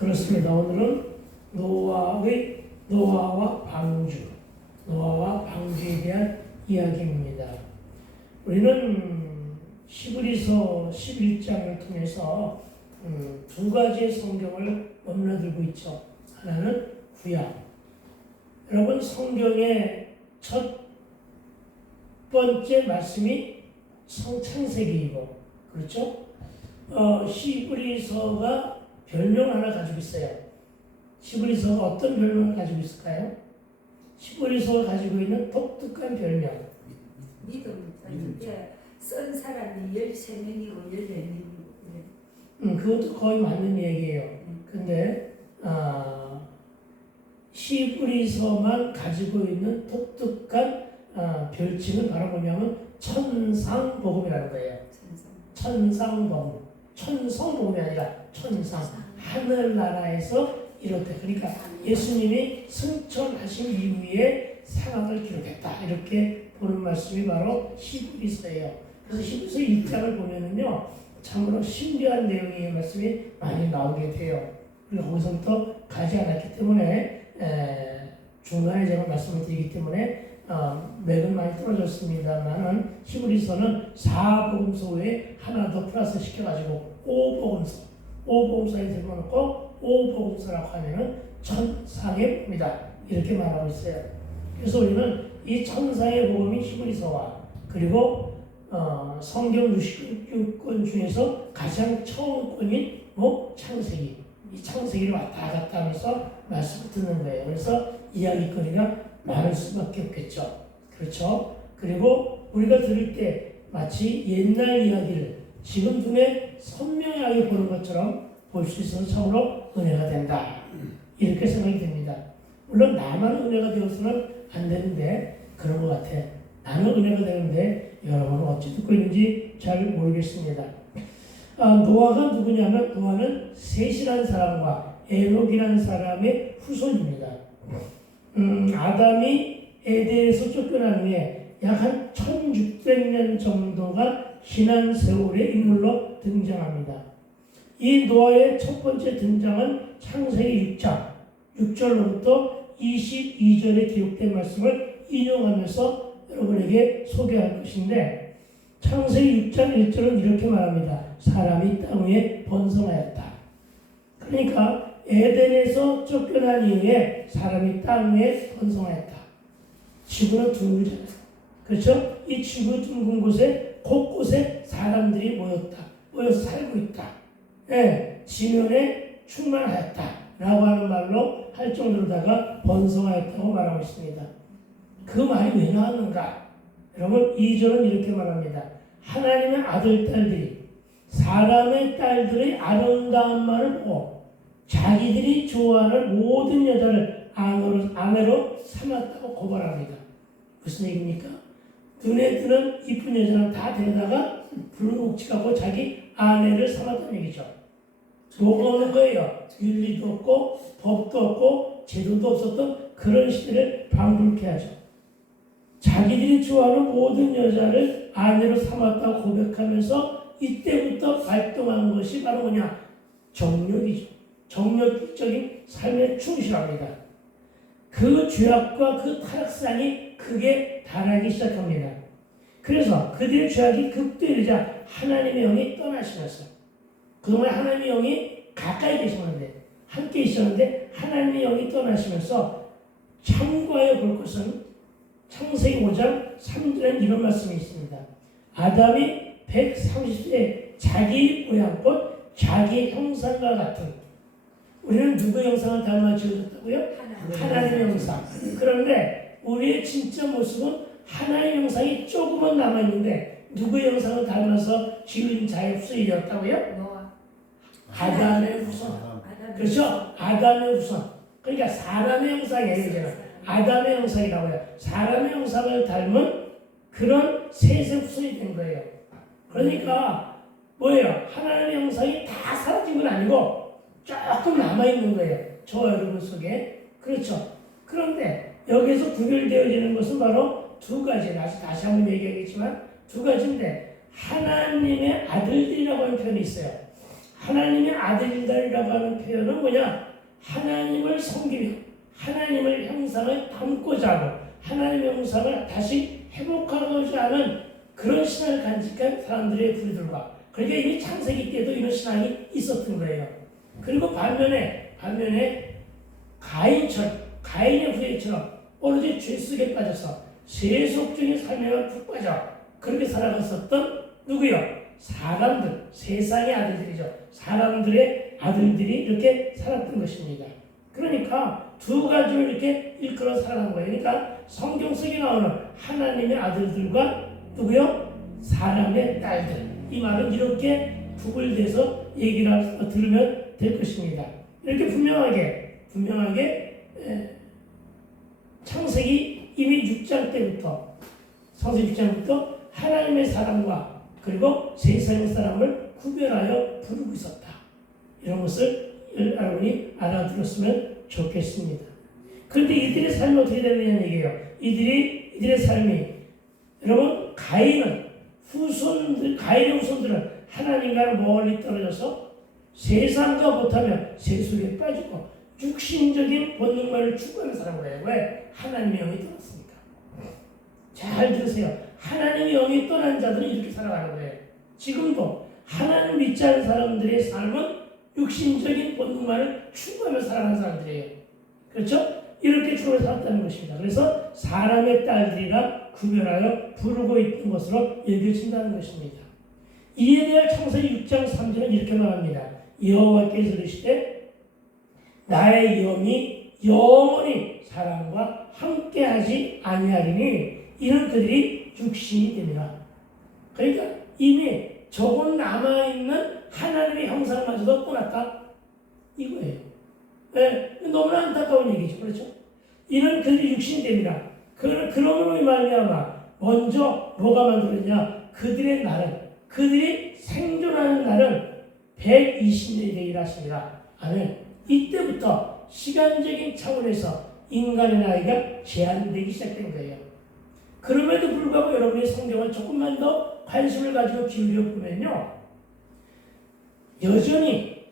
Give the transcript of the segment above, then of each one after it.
그렇습니다. 오늘은 노아와 방주에 대한 이야기입니다. 우리는 히브리서 11장을 통해서 두 가지의 성경을 넘나들고 있죠. 하나는 구약. 여러분, 성경의 첫 번째 말씀이 창세기이고, 그렇죠? 히브리서가 별명 하나 가지고 있어요. 히브리서가 어떤 별명을 가지고 있을까요? 히브리서가 가지고 있는 독특한 별명. 믿음. 쓴 사람이 13명이고 14명이고. 그것도 거의 맞는 얘기예요. 근데 히브리서만 가지고 있는 독특한 별칭은 바로 뭐냐면 천상복음이라는 거예요. 천상복음. 천성복음이 아니라 천상. 하늘나라에서 이렇대. 그러니까 예수님이 승천하신 이후에 상황을 기록했다. 이렇게 보는 말씀이 바로 히브리서예요. 그래서 히브리서 1장을 보면은요, 참으로 신비한 내용의 말씀이 많이 나오게 돼요. 그리고 거기서부터 가지 않았기 때문에 중간에 제가 말씀을 드리기 때문에 맥은 많이 떨어졌습니다만은 히브리서는 4복음서 외에 하나 더 플러스 시켜가지고 5복음서에 집어넣고 5복음서라고 하면은 천상의 복음이다 이렇게 말하고 있어요. 그래서 우리는 이 천상의 복음이 히브리서와 그리고 성경 66권 중에서 가장 처음 권인 창세기, 이 창세기를 왔다 갔다 하면서 말씀을 듣는 거예요. 그래서 이야기거리가 많을 수밖에 없겠죠. 그렇죠? 그리고 우리가 들을 때 마치 옛날 이야기를 지금 눈에 선명하게 보는 것처럼 볼 수 있어서 참으로 은혜가 된다. 이렇게 생각이 됩니다. 물론 나만 은혜가 되어서는 안 되는데 그런 것 같아. 나는 은혜가 되는데 여러분은 어찌 듣고 있는지 잘 모르겠습니다. 노아가 누구냐면 노아는 셋이라는 사람과 에녹이라는 사람의 후손입니다. 아담이 에덴에서 쫓겨난 후에 약 한 1600년 정도가 지난 세월의 인물로 등장합니다. 이 노아의 첫 번째 등장은 창세기 6장 6절로부터 22절에 기록된 말씀을 인용하면서 여러분에게 소개할 것인데, 창세기 6장 1절은 이렇게 말합니다. 사람이 땅 위에 번성하였다. 그러니까 에덴에서 쫓겨난 이후에 사람이 땅 위에 번성하였다. 지구는 둥글잖아요. 그렇죠? 이 지구 둥근 곳에 곳곳에 사람들이 모여서 살고 있다. 지면에 충만하였다. 라고 하는 말로 할 정도로다가 번성하였다고 말하고 있습니다. 그 말이 왜 나왔는가? 여러분, 2절은 이렇게 말합니다. 하나님의 아들, 딸들이 사람의 딸들의 아름다운 말을 보고 자기들이 좋아하는 모든 여자를 아내로 삼았다고 고발합니다. 무슨 얘기입니까? 눈에 드는 이쁜 여자는 다 데려다가 불국지하고 자기 아내를 삼았다는 얘기죠. 뭐가 오는 거예요? 윤리도 없고 법도 없고 제도도 없었던 그런 시대를 방불케 하죠. 자기들이 좋아하는 모든 여자를 아내로 삼았다고 고백하면서 이때부터 발동한 것이 바로 뭐냐? 정욕이죠. 정욕적인 삶에 충실합니다. 그 죄악과 그 타락상이 크게 달하기 시작합니다. 그래서 그들의 죄악이 극대화되자 하나님의 영이 떠나시면서, 그동안 하나님의 영이 가까이 계셨는데 함께 있었는데 하나님의 영이 떠나시면서 참고하여 볼 것은 창세기 5장 3절에 이런 말씀이 있습니다. 아담이 130세 자기 모양껏 자기 형상과 같은, 우리는 누구 형상을 닮아 지어졌다고요? 하나님의 형상. 그런데 우리의 진짜 모습은 하나님의 형상이 조금은 남아있는데 누구의 형상을 닮아서 지은 자의 후손이었다고요? 아담의 후손. 그렇죠? 아담의 후손. 그러니까 사람의 형상이에요. 이제는 아담의 형상이라고요. 사람의 형상을 닮은 그런 셋의 후손이 된 거예요. 그러니까 뭐예요? 하나님의 형상이 다 사라진 건 아니고 조금 남아있는 거예요. 저 여러분 속에. 그렇죠? 그런데 여기서 구별되어지는 것은 바로 두 가지. 다시 한번 얘기하겠지만 두 가지인데, 하나님의 아들들이라고 하는 표현이 있어요. 하나님의 아들이라고 하는 표현 표현은 뭐냐? 하나님을 섬기며 하나님의 형상을 담고자 하고 하나님의 형상을 다시 회복하고자 하는 그런 신앙을 간직한 사람들의 부류들과, 그러니까 이미 창세기 때도 이런 신앙이 있었던 거예요. 그리고 반면에 가인의 후예처럼 오로지 죄 속에 빠져서 세속적인 삶에만 푹 빠져 그렇게 살아갔었던 누구요? 사람들, 세상의 아들들이죠. 사람들의 아들들이 이렇게 살았던 것입니다. 그러니까 두 가지를 이렇게 일컬어 살아간 거예요. 그러니까 성경 속에 나오는 하나님의 아들들과 누구요? 사람의 딸들. 이 말은 이렇게 구분돼서 얘기를 들으면 될 것입니다. 이렇게 분명하게 창세기 이미 6장 때부터, 창세기 6장부터 하나님의 사람과 그리고 세상의 사람을 구별하여 부르고 있었다. 이런 것을 여러분이 알아들었으면 좋겠습니다. 그런데 이들의 삶이 어떻게 되느냐는 얘기예요. 이들의 삶이, 여러분, 가인의 후손들은 하나님과는 멀리 떨어져서 세상과 못하며 세속에 빠지고 육신적인 본능만을 추구하는 사람이에요. 왜? 하나님의 영이 떠났으니까. 잘 들으세요. 하나님의 영이 떠난 자들은 이렇게 살아가는 거예요. 지금도 하나님 믿지 않는 사람들의 삶은 육신적인 본능만을 추구하며 살아가는 사람들이에요. 그렇죠? 이렇게 주로 살았다는 것입니다. 그래서 사람의 딸들이라 구별하여 부르고 있는 것으로 여겨진다는 것입니다. 이에 대해 창세기 6장 3절은 이렇게 말합니다. 여호와께서 이르시되 나의 영이 영원히 사람과 함께하지 아니하리니 이는 그들이 육신이 되리라. 그러니까 이미 조금 남아있는 하나님의 형상마저도 떠났다 이거예요. 네, 너무나 안타까운 얘기죠. 그렇죠? 이는 그들이 육신이 됩니다. 그러므로 말미암아 먼저 뭐가 만들었냐? 그들이 생존하는 날은 120년이 되리라 하십니다. 아멘. 이때부터 시간적인 차원에서 인간의 나이가 제한되기 시작된 거예요. 그럼에도 불구하고 여러분이 성경을 조금만 더 관심을 가지고 기울여 보면요, 여전히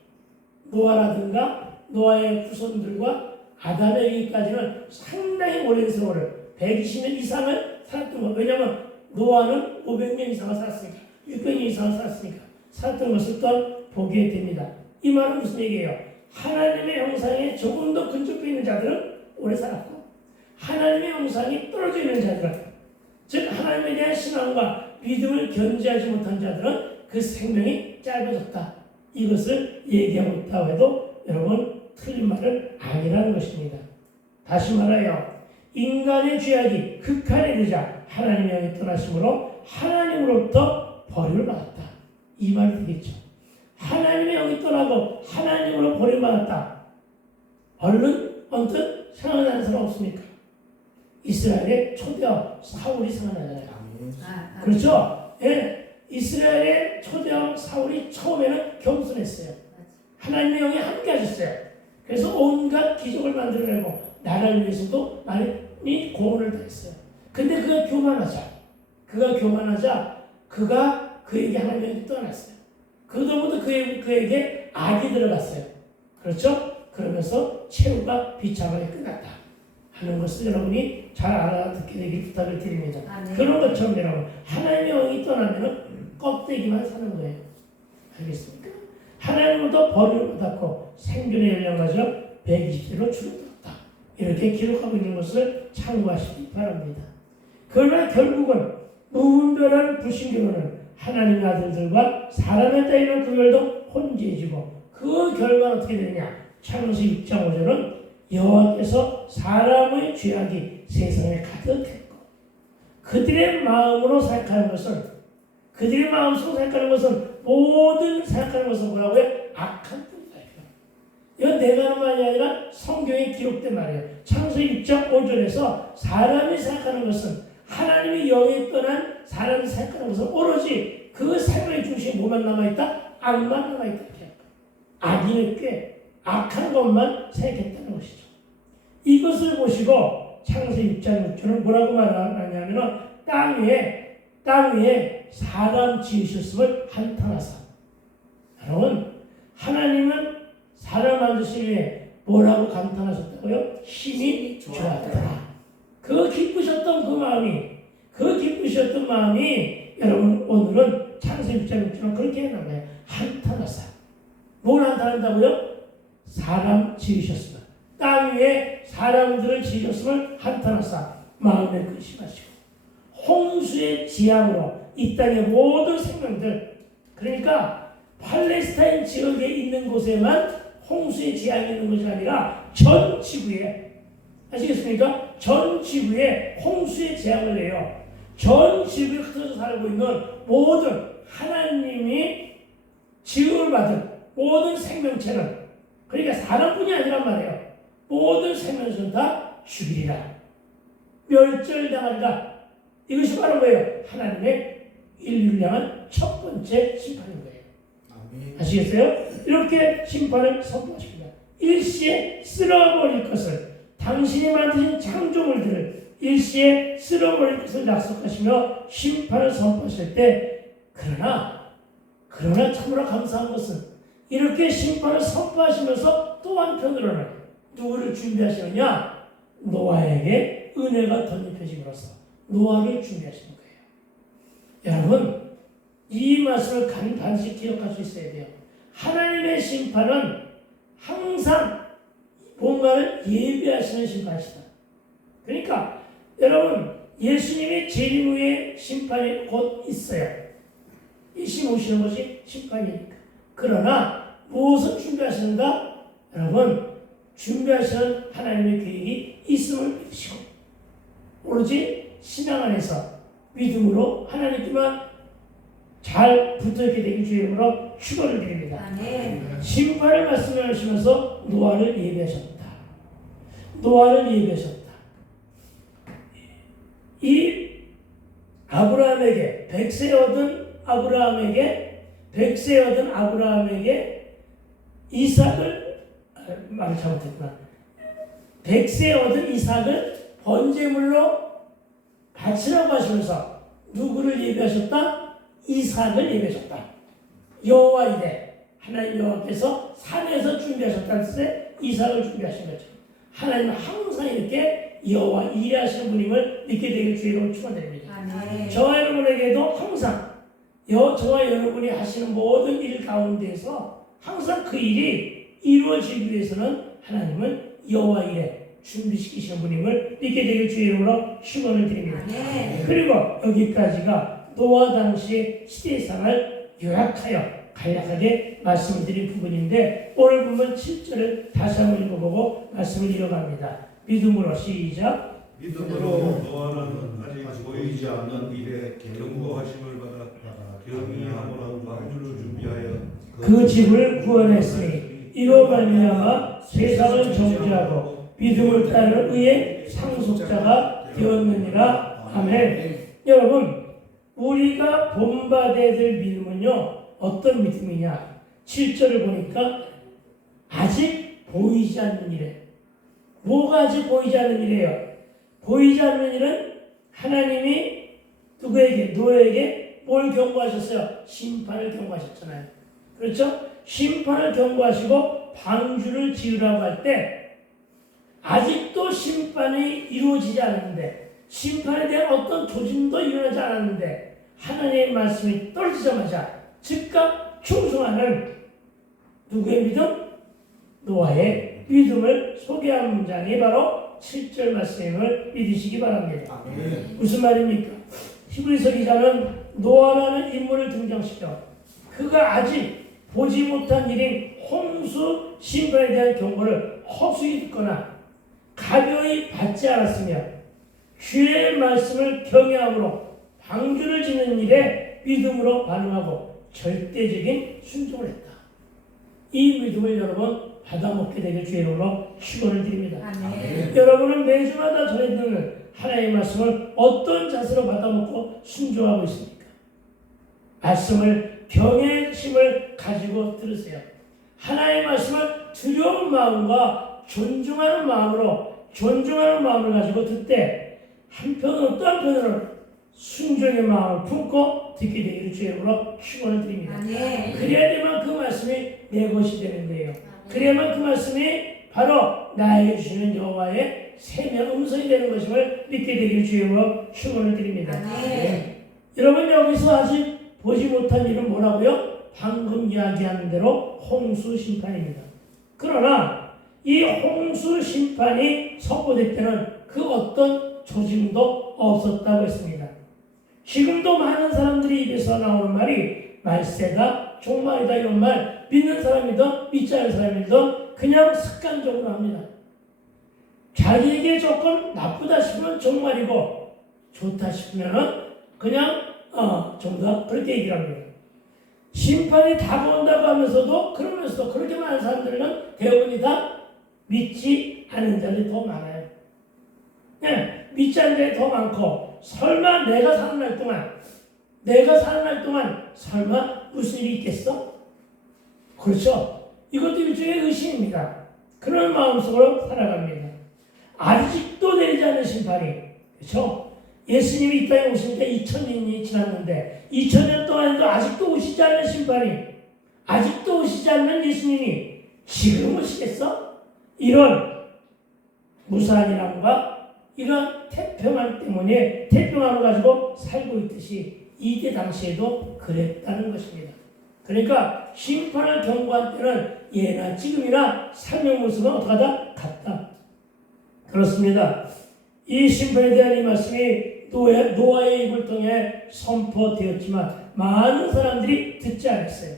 노아라든가 노아의 후손들과 아담에 이르기까지는 상당히 오랜 세월을 120년 이상을 살았던 것. 왜냐하면 노아는 500년 이상을 살았으니까, 600년 이상을 살았으니까 살았던 것을 또 보게 됩니다. 이 말은 무슨 얘기예요? 하나님의 형상에 조금 더 근접해 있는 자들은 오래 살았고, 하나님의 형상이 떨어져 있는 자들은, 즉 하나님에 대한 신앙과 믿음을 견지하지 못한 자들은 그 생명이 짧아졌다. 이것을 얘기하고 있다고 해도 여러분 틀린 말은 아니라는 것입니다. 다시 말하여 인간의 죄악이 극한에 이르자 하나님의 영이 떠나심으로 하나님으로부터 벌을 받았다. 이 말이 되겠죠. 하나님의 영이 떠나고 하나님으로 벌을 받았다. 얼른 언뜻 생각나는 사람 없습니까? 이스라엘의 초대왕 사울이 생각나잖아요. 그렇죠? 예, 이스라엘의 초대왕 사울이 처음에는 겸손했어요. 하나님의 영이 함께 하셨어요. 그래서 온갖 기적을 만들어내고 나라를 위해서도 많이 공헌을 다했어요. 근데 그가 교만하자 그가 그에게 하나님의 영이 떠났어요. 그로부터 그에게 악이 들어갔어요. 그렇죠? 그러면서 최후가 비참하게 끝났다 하는 것을 여러분이 잘 알아듣게 되길 부탁을 드립니다. 네. 그런 것처럼 여러분, 하나님의 영이 떠나면 껍데기만 사는 거예요. 알겠습니까? 하나님으로부터 벌을 받았고 생존의 연령마저 120세로 줄어들었다. 이렇게 기록하고 있는 것을 참고하시기 바랍니다. 그러나 결국은 무분별한 불신교로는 하나님의 아들들과 사람의 딸이라는 구별도 혼재해지고 그 결과는 어떻게 되느냐? 창세기 6장 5절은 여호와께서 사람의 죄악이 세상에 가득했고 그들의 마음으로 생각하는 것은 모든 생각하는 것은 뭐라고요? 악한 뿐이다. 이건 내가 하는 말이 아니라 성경에 기록된 말이에요. 창세기 6장 5절에서 사람이 생각하는 것은, 하나님의 영이 떠난 사람이 생각하는 것은 오로지 그 생각의 중심에 뭐만 남아있다? 악만 남아있다. 악인의 꽤 악한 것만 생각했다는 것이죠. 이것을 보시고 창세기 6장 6절은 뭐라고 말하냐면 땅 위에 사람 지으셨음을 한탄하사. 여러분, 하나님은 사람 만드신 후에 뭐라고 감탄하셨다고요? 힘이 좋았다. 그 기쁘셨던 마음이 여러분 오늘은 창세기 6장처럼 그렇게 해놓은 거예요. 한탄하사. 뭘 한탄한다고요? 사람 지으셨으면, 땅 위에 사람들을 지으셨음을 한탄하사 마음에 근심하시고, 홍수의 지향으로 이 땅의 모든 생명들, 그러니까 팔레스타인 지역에 있는 곳에만 홍수의 지향이 있는 것이 아니라 전 지구에, 아시겠습니까? 전 지구에 홍수의 재앙을 내요. 전 지구에 흩어져 살고 있는 모든 하나님이 지음을 받은 모든 생명체는, 그러니까 사람뿐이 아니란 말이에요. 모든 생명체는 다 죽이리라. 멸절당하리라. 이것이 바로 뭐예요? 하나님의 인류를 향한 첫 번째 심판인 거예요. 아시겠어요? 이렇게 심판을 선포하십니다. 일시에 쓸어버릴 것을, 당신이 만드신 창조물들을 일시에 쓸어버릴 것을 약속하시며 심판을 선포하실 때, 그러나 참으로 감사한 것은 이렇게 심판을 선포하시면서 또 한편으로는 누구를 준비하시느냐? 노아에게 은혜가 덧입혀짐으로써 노아를 준비하시는 거예요. 여러분, 이 말씀을 반드시 기억할 수 있어야 돼요. 하나님의 심판은 항상 뭔가를 예비하시는 심판이시다. 그러니까 여러분, 예수님이 재림 후에 심판이 곧 있어요. 이심 오시는 것이 심판이니까. 그러나 무엇을 준비하시는가? 여러분, 준비하시는 하나님의 계획이 있음을 믿으시고, 오로지 신앙 안에서 믿음으로 하나님께만 잘 붙어있게 되기 주의 이름으로 축원을 드립니다. 아멘. 심판을 말씀하시면서 노아를 예배하셨다. 노아를 예배하셨다. 이 아브라함에게, 백세 얻은 아브라함에게 이삭을, 말을 잘못했구나. 백세 얻은 이삭을 번제물로 바치라고 하시면서 누구를 예배하셨다? 이삭을 예배하셨다. 여호와 이레, 하나님 여호와께서 산에서 준비하셨다는 뜻의 이삭을 준비하신 거죠. 하나님은 항상 이렇게 여호와 이레 하시는 분임을 믿게 되길 주의로 축원드립니다. 아멘. 저와 여러분에게도 항상 저와 여러분이 하시는 모든 일 가운데서 항상 그 일이 이루어지기 위해서는 하나님은 여호와 이레 준비시키시는 분임을 믿게 되길 주의 이름으로 축원을 드립니다. 아멘. 그리고 여기까지가 노아 당시의 시대상을 요약하여 간략하게 말씀드린 부분인데, 오늘 보면 7절을 다시 한번 읽어보고 말씀을 이어갑니다. 믿음으로 시작. 믿음으로 노아는 아직 보이지 않는 일에 경고하심을 받아 경외함으로 방주를 준비하여 그 집을 구원했으니 이로 말미암아 세상을 정죄하고 믿음을 따르는 의의 상속자가 되었느니라. 아멘. 여러분, 우리가 본받아야 될 믿음은요, 어떤 믿음이냐? 7절을 보니까 아직 보이지 않는 일에, 뭐가 아직 보이지 않는 일이에요? 보이지 않는 일은 하나님이 누구에게? 노아에게 뭘 경고하셨어요? 심판을 경고하셨잖아요. 그렇죠? 심판을 경고하시고 방주를 지으라고 할 때 아직도 심판이 이루어지지 않았는데, 심판에 대한 어떤 조짐도 일어나지 않았는데 하나님의 말씀이 떨어지자마자 즉각 충성하는 누구의 믿음? 노아의 믿음을 소개한 문장이 바로 7절 말씀을 믿으시기 바랍니다. 무슨 말입니까? 히브리서 기자는 노아라는 인물을 등장시켜 그가 아직 보지 못한 일인 홍수 심판에 대한 경고를 허술히 듣거나 가벼이 받지 않았으며 주의 말씀을 경외함으로 방주를 짓는 일에 믿음으로 반응하고 절대적인 순종을 했다. 이 믿음을 여러분 받아먹게 되길 주의 이름으로 축원을 드립니다. 아멘. 여러분은 매주마다 전해드리는 하나님의 말씀을 어떤 자세로 받아먹고 순종하고 있습니까? 말씀을 경외심을 가지고 들으세요. 하나님의 말씀을 두려운 마음과 존중하는 마음을 가지고 듣되 한편으로 또 한편으로 순종의 마음을 품고 듣게 되기를 주의 이름으로 축원을 드립니다. 아멘. 그래야지만 그 말씀이 내 것이 되는 거예요. 그래야만 그 말씀이 바로 나에게 주시는 여호와의 세명 음성이 되는 것임을 믿게 되길 주여 축원을 드립니다. 여러분 여기서 아직 보지 못한 일은 뭐라고요? 방금 이야기한 대로 홍수 심판입니다. 그러나 이 홍수 심판이 선포될 때는 그 어떤 조짐도 없었다고 했습니다. 지금도 많은 사람들이 입에서 나오는 말이 말세다, 종말이다 이런 말 믿는 사람이든 믿지 않는 사람이든 그냥 습관적으로 합니다. 자기에게 조금 나쁘다 싶으면 종말이고 좋다 싶으면 그냥 좀 더 그렇게 얘기를 합니다. 심판이 다가온다고 하면서도 그러면서도 그렇게 많은 사람들은 대부분이 다 믿지 않는 자들이 더 많아요. 네, 믿지 않는 자들이 더 많고 설마 내가 사는 날 동안 설마 무슨 일이 있겠어? 그렇죠. 이것도 일종의 의심입니다. 그런 마음속으로 살아갑니다. 아직도 내리지 않는 심판이, 그렇죠? 예수님이 이 땅에 오신 게 2000년이 지났는데 2000년 동안에도 아직도 오시지 않는 심판이, 아직도 오시지 않는 예수님이 지금 오시겠어? 이런 무사한이람과 이런 태평함 때문에 태평함을 가지고 살고 있듯이 이때 당시에도 그랬다는 것입니다. 그러니까 심판을 경고한 때는 예나 지금이나 삶의 모습은 어떻게 하다? 같다. 그렇습니다. 이 심판에 대한 이 말씀이 노아의 입을 통해 선포되었지만 많은 사람들이 듣지 않았어요.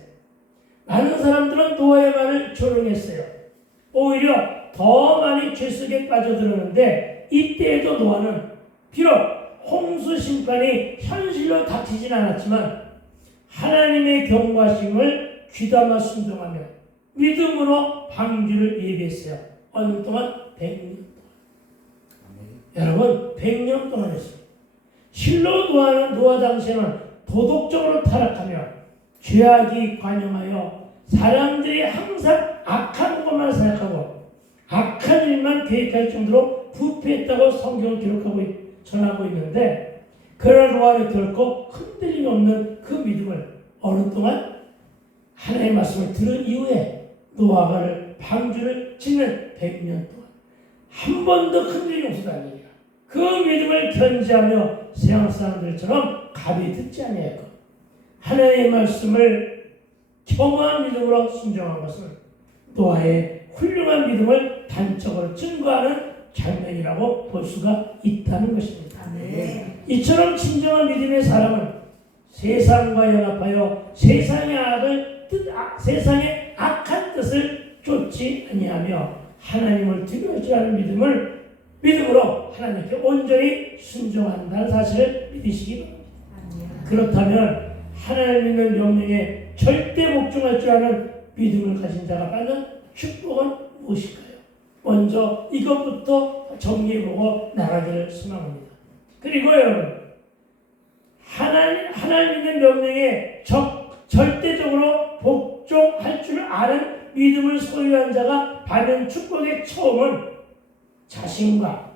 많은 사람들은 노아의 말을 조롱했어요. 오히려 더 많이 죄 속에 빠져들었는데 이때에도 노아는 비록 홍수 심판이 현실로 닥치진 않았지만 하나님의 경고하심을 귀담아 순종하며 믿음으로 방주를 예비했어요. 어느 동안? 100년 동안. 여러분 100년 동안 했어요. 실로 노아 당시에는 도덕적으로 타락하며 죄악이 관영하여 사람들이 항상 악한 것만 생각하고 악한 일만 계획할 정도로 부패했다고 성경은 전하고 있는데 그런 노아는 결코 흔들림이 없는 그 믿음을 어느 동안 하나님의 말씀을 들은 이후에 노아가 방주를 짓는 100년 동안 한 번도 흔들림이 없었다는 얘기야. 그 믿음을 견지하며 세상 사람들처럼 가비 듣지 아니하고 하나님의 말씀을 겸허한 믿음으로 순종한 것은 노아의 훌륭한 믿음을 단적으로 증거하는 장면이라고 볼 수가 있다는 것입니다. 이처럼 진정한 믿음의 사람은 세상과 연합하여 세상의 악한 뜻을 쫓지 아니하며 하나님을 두려워하지 않는 믿음으로 하나님께 온전히 순종한다는 사실을 믿으시기 바랍니다. 그렇다면 하나님 믿는 명령에 절대 복종할 줄 아는 믿음을 가진 자가 받는 축복은 무엇일까요? 먼저 이것부터 정리해보고 나가기를 소망합니다. 그리고 여러분 하나님 믿는 명령에 절대적으로 복종할 줄 아는 믿음을 소유한 자가 받는 축복의 처음은 자신과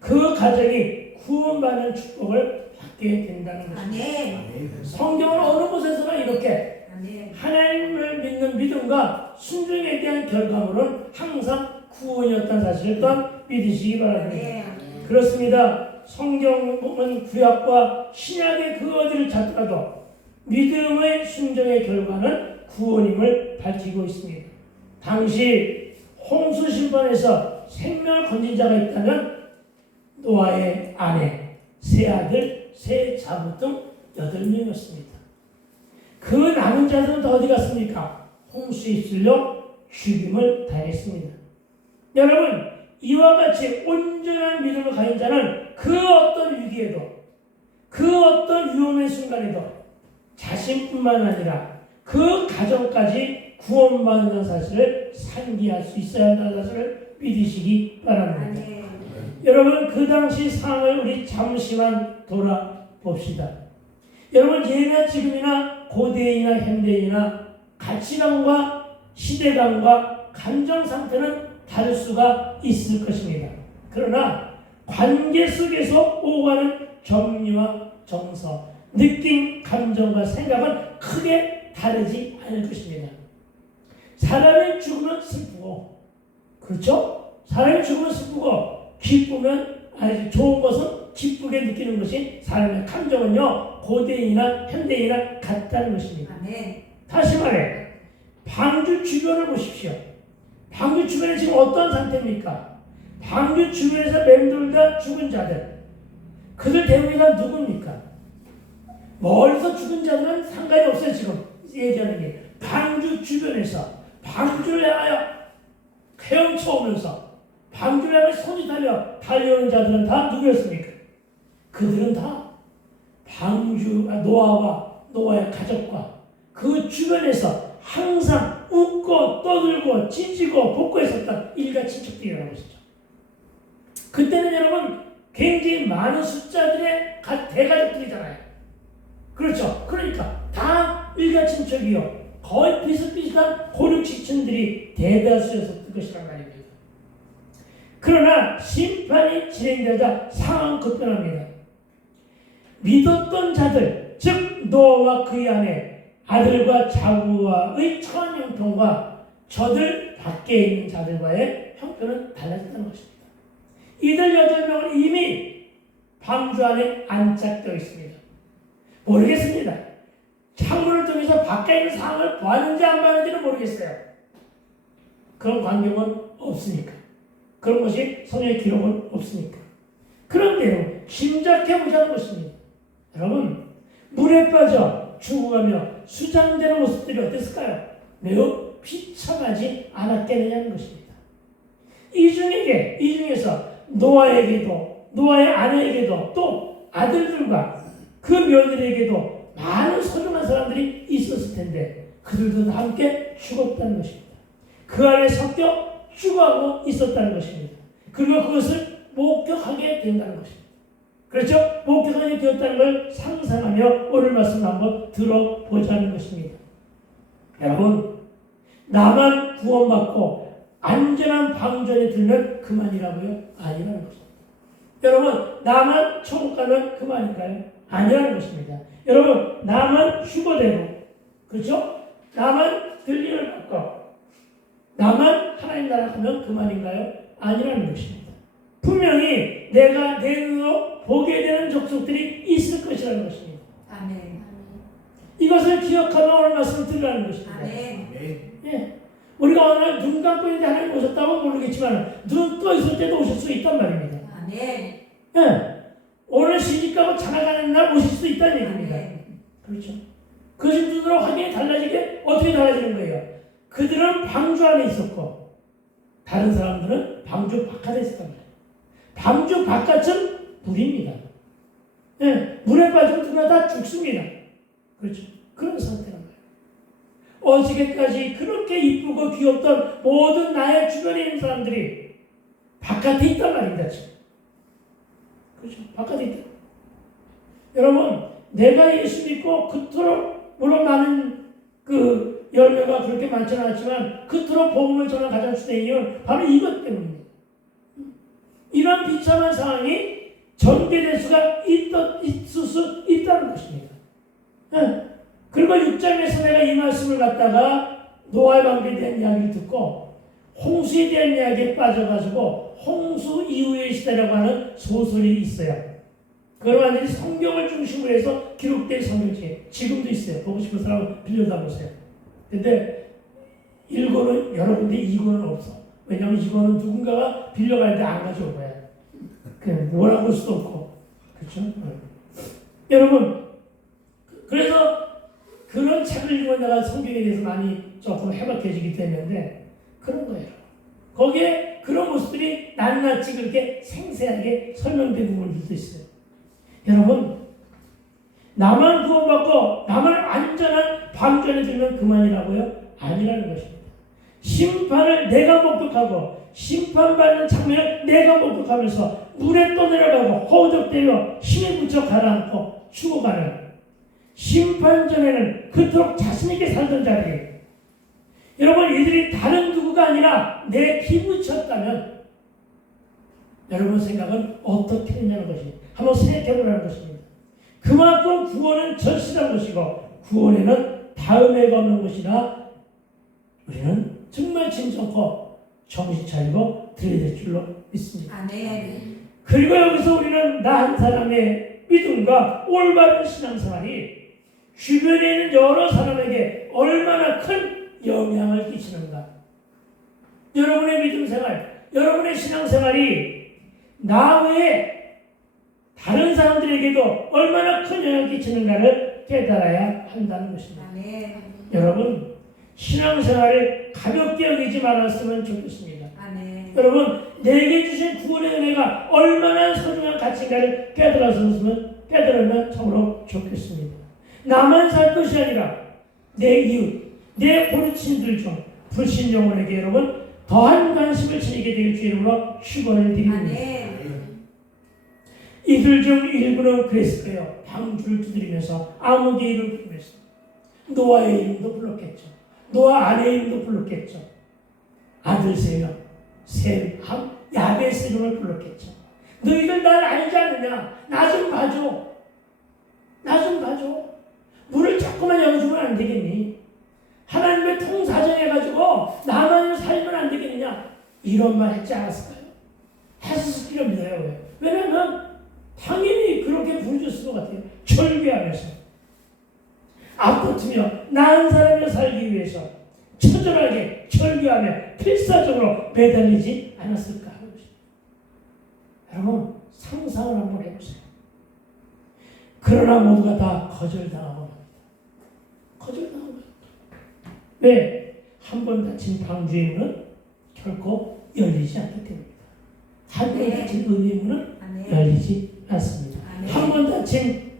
그 가정이 구원받는 축복을 받게 된다는 것입니다. 성경은 어느 곳에서나 이렇게 하나님을 믿는 믿음과 순종에 대한 결과물은 항상 구원이었다는 사실을 또한 믿으시기 바랍니다. 그렇습니다. 성경은 구약과 신약의 그 어디를 찾더라도 믿음의 순종의 결과는 구원임을 밝히고 있습니다. 당시 홍수 심판에서 생명을 건진 자가 있다면 노아의 아내, 세 아들, 세 자부 등 8명이었습니다. 그 남은 자들은 다 어디 갔습니까? 홍수에 휩쓸려 죽임을 당했습니다. 여러분, 이와 같이 온전한 믿음을 가진 자는 그 어떤 위기에도 그 어떤 위험의 순간에도 자신뿐만 아니라 그 가정까지 구원받는 사실을 상기할 수 있어야 한다는 사실을 믿으시기 바랍니다. 여러분 그 당시 상황을 우리 잠시만 돌아봅시다. 여러분 예나 지금이나 고대인이나 현대인이나 가치관과 시대관과 감정 상태는 다를 수가 있을 것입니다. 그러나 관계 속에서 오가는 정리와 정서, 느낌, 감정과 생각은 크게 다르지 않을 것입니다. 사람이 죽으면 슬프고, 그렇죠? 사람이 죽으면 슬프고, 기쁘면, 아니, 좋은 것은 기쁘게 느끼는 것이 사람의 감정은요, 고대인이나 현대인이나 같다는 것입니다. 아멘. 다시 말해, 방주 주변을 보십시오. 방주 주변에 지금 어떤 상태입니까? 방주 주변에서 맴돌다 죽은 자들, 그들 대부분이 다 누굽니까? 멀리서 죽은 자들은 상관이 없어요. 지금 얘기하는 게 방주 주변에서 방주를 향하여 헤엄쳐 오면서 방주를 향해 소짓하며 달려오는 자들은 다 누구였습니까? 그들은 다 노아의 가족과 그 주변에서 항상 웃고 떠들고 찢고 복구했었던 일가 친척들이라는 것이죠. 그때는 여러분 굉장히 많은 숫자들의 대가족들이잖아요. 그렇죠. 그러니까 다 일가 친척이요. 거의 비슷비슷한 고륙지층들이 대다수였을 것이란 말입니다. 그러나 심판이 진행되자 상황은 급변합니다. 믿었던 자들, 즉 노아와 그의 아내, 아들과 자부와의 처한 형편과 저들 밖에 있는 자들과의 형편은 달라졌다는 것입니다. 이들 8명은 이미 방주 안에 안착되어 있습니다. 모르겠습니다. 창문을 통해서 밖에 있는 상황을 봤는지 안 봤는지는 모르겠어요. 그런 광경은 없으니까. 그런 것이 성경의 기록은 없으니까. 그런데 짐작해 보자는 것입니다. 여러분, 물에 빠져 죽어가며 수장되는 모습들이 어땠을까요? 매우 비참하지 않았겠느냐는 것입니다. 이 중에서 노아에게도, 노아의 아내에게도, 또 아들들과 그 며느리에게도 많은 소중한 사람들이 있었을 텐데 그들도 다 함께 죽었다는 것입니다. 그 안에 섞여 죽어가고 있었다는 것입니다. 그리고 그것을 목격하게 된다는 것입니다. 그렇죠? 목격하게 되었다는 걸 상상하며 오늘 말씀을 한번 들어보자는 것입니다. 여러분, 나만 구원받고 안전한 방전에 들면 그만이라고요? 아니라는 것입니다. 여러분, 나만 천국 가면 그만인가요? 아니라는 것입니다. 여러분, 나만 휴거되고, 그렇죠? 나만 들림을 받고, 나만 하나님 나라 가면 그만인가요? 아니라는 것입니다. 분명히 내가 내 눈으로 보게 되는 족속들이 있을 것이라는 것입니다. 아멘. 이것을 기억하며 오늘 말씀을 드리라는 것입니다. 아멘. 예. 우리가 오늘 눈 감고 있는데 하나님 오셨다고 모르겠지만 눈 떠 있을 때도 오실 수 있단 말입니다. 아멘. 예. 오늘 시집가고 장가가는 날 오실 수도 있다는 얘기입니다. 그렇죠. 그것이 눈으로 확인이 달라지게 어떻게 달라지는 거예요? 그들은 방주 안에 있었고 다른 사람들은 방주 바깥에 있었단 말이에요. 방주 바깥은 물입니다. 예. 물에 빠지면 누구나 다 죽습니다. 그렇죠. 그런 상태란 말이에요. 어저께까지 그렇게 이쁘고 귀엽던 모든 나의 주변에 있는 사람들이 바깥에 있단 말입니다. 지금. 그렇죠. 바깥에 있다. 여러분, 내가 예수 믿고 그토록 물론 많은 그 열매가 그렇게 많지는 않지만 그토록 복음을 전한 가장 주된 이유는 바로 이것 때문입니다. 이런 비참한 상황이 전개될 수가 있을 수 있다는 것입니다. 그리고 6장에서 내가 이 말씀을 갖다가 노아의 방주에 대한 이야기를 듣고 홍수에 대한 이야기에 빠져가지고 홍수 이후의 시대라고 하는 소설이 있어요. 그걸 완전히 성경을 중심으로 해서 기록된 성경책 지금도 있어요. 보고 싶은 사람은 빌려다 보세요. 근데 1권은 여러 군데 2권은 없어. 왜냐하면 2권은 누군가가 빌려갈 때 안 가져올 거야. 뭐라고 할 수도 없고. 그렇죠? 여러분, 그래서 그런 책을 읽으면 내가 성경에 대해서 많이 조금 해박해지기 때문에 그런 거예요. 거기에 그런 모습들이 낱낱이 그렇게 생생하게 설명된 부분들도 있어요. 여러분, 나만 구원받고 나만 안전한 방전에 들면 그만이라고요? 아니라는 것입니다. 심판을 내가 목격하고 심판받는 장면을 내가 목격하면서 물에 떠내려가고 허우적대며 힘에 붙여 가라앉고 죽어가는 심판 전에는 그토록 자신있게 살던 자들이 여러분 이들이 다른 누구가 아니라 내 피부쳤다면 여러분 생각은 어떻게 되냐는 것이 한번 생각해보라는 것입니다. 그만큼 구원은 절실한 것이고 구원에는 다음해가 없는 것이나 우리는 정말 진정코 정신 차리고 드려야 될 줄로 믿습니다. 아멘. 그리고 여기서 우리는 나 한 사람의 믿음과 올바른 신앙생활이 주변에 있는 여러 사람에게 얼마나 큰 영향을 끼치는가. 여러분의 믿음생활, 여러분의 신앙생활이 나 외에 다른 사람들에게도 얼마나 큰 영향을 끼치는가를 깨달아야 한다는 것입니다. 아멘. 여러분, 신앙생활을 가볍게 여기지 말았으면 좋겠습니다. 아멘. 여러분, 내게 주신 구원의 은혜가 얼마나 소중한 가치인가를 깨달으면 참으로 좋겠습니다. 나만 살 것이 아니라 내 이웃, 내 골친들 중 불신 영혼에게 여러분 더한 관심을 지니게 될 주 이름으로 축원을 드립니다. 아멘. 이들 중 일부는 그랬을 거예요. 방주를 두드리면서 아무개 이름을 부르면서 노아의 이름도 불렀겠죠. 노아 아내의 이름도 불렀겠죠. 아들 3명, 셈, 함, 야벳의 이름을 불렀겠죠. 너희들 날 알지 않느냐? 나 좀 봐줘. 나 좀 봐줘. 물을 자꾸만 열어주면 안 되겠니? 하나님의 통사정해가지고 나만 살면 안 되겠느냐? 이런 말 했지 않았을까요? 했을 필요 없어요. 왜냐면 당연히 그렇게 부르셨을 것 같아요. 절규하면서 앞붙으며 나은 사람으로 살기 위해서 처절하게 절규하며 필사적으로 매달리지 않았을까 하는 것입니다. 여러분 상상을 한번 해보세요. 그러나 모두가 다 거절당하고 맙니다. 거절당하고 맙니다. 왜? 한 번 닫힌 방주의 문은 결코 열리지 않기 때문입니다. 한 번 닫힌 은혜의 문은 열리지 않습니다. 한 번 닫힌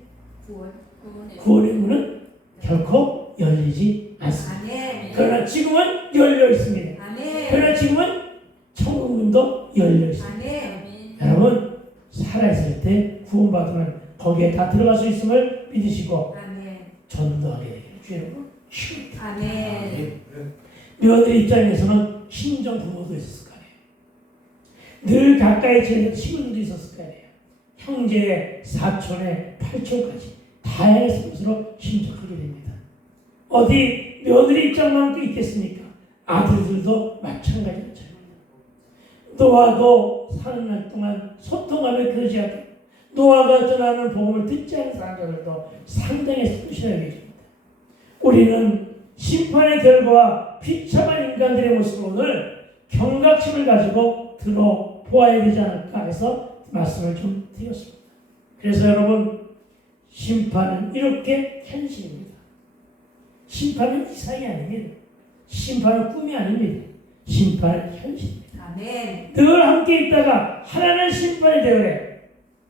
구원의 문은 결코 열리지 않습니다. 그러나 지금은 열려 있습니다. 그러나 지금은 천국 문도 열려 있습니다. 여러분 살아있을 때 구원받으면 거기에 다 들어갈 수 있음을 믿으시고 전도하게 되기를 주님으로 축원합니다. 아멘. 며느리 입장에서는 친정 부모도 있었을 거예요. 늘 가까이 지내는 친구들도 있었을 거예요. 형제, 사촌에, 팔촌까지 다양한 것으로 심적하게 됩니다. 어디 며느리 입장만 있겠습니까? 아들들도 마찬가지입니다. 노아도 사는 날 동안 소통하며 교제하고 노아가 전하는 복음을 듣지 않은 사람들도 상당히 수시하게 됩니다. 우리는 심판의 결과와 비참한 인간들의 모습을 오늘 경각심을 가지고 들어보아야 되지 않을까 해서 말씀을 좀 드렸습니다. 그래서 여러분 심판은 이렇게 현실입니다. 심판은 이상이 아닙니다. 심판은 꿈이 아닙니다. 심판은 현실입니다. 아멘. 늘 함께 있다가 하나는 심판의 대열에